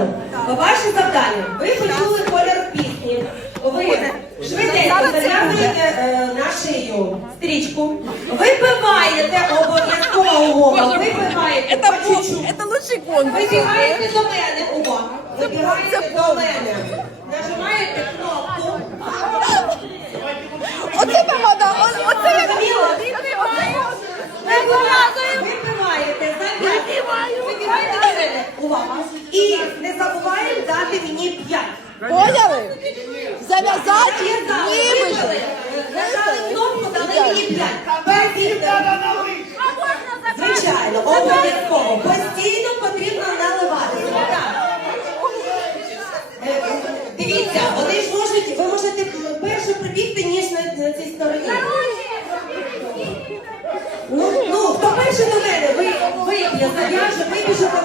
згодом. Ваше завдання. Ви почули колір пісні. Ви швиденько зав'язуєте е, на шию стрічку. Випиваєте обов'язкова умова. Випиваєте по чуть-чуть. Вибігаєте до мене, увага. Вибігаєте до мене. Нажимаєте кнопку. Оце помада, оце. Випиваєте, зав'язуєте. Вибігаєте. Увага. І не забуваємо дати мені п'ять. Поняли? Зав'язати ніби випили. ж. Нажали кнопку, дали мені п'ять. Звичайно, обов'язково. Постійно потрібно наливати. Е, Дивіться, вони ж можуть, ви можете перше прибігти, ніж на, на цій стороні. Ну, ну, хто перший до мене, ви, вип'є, зав'яже, вибіже до мене.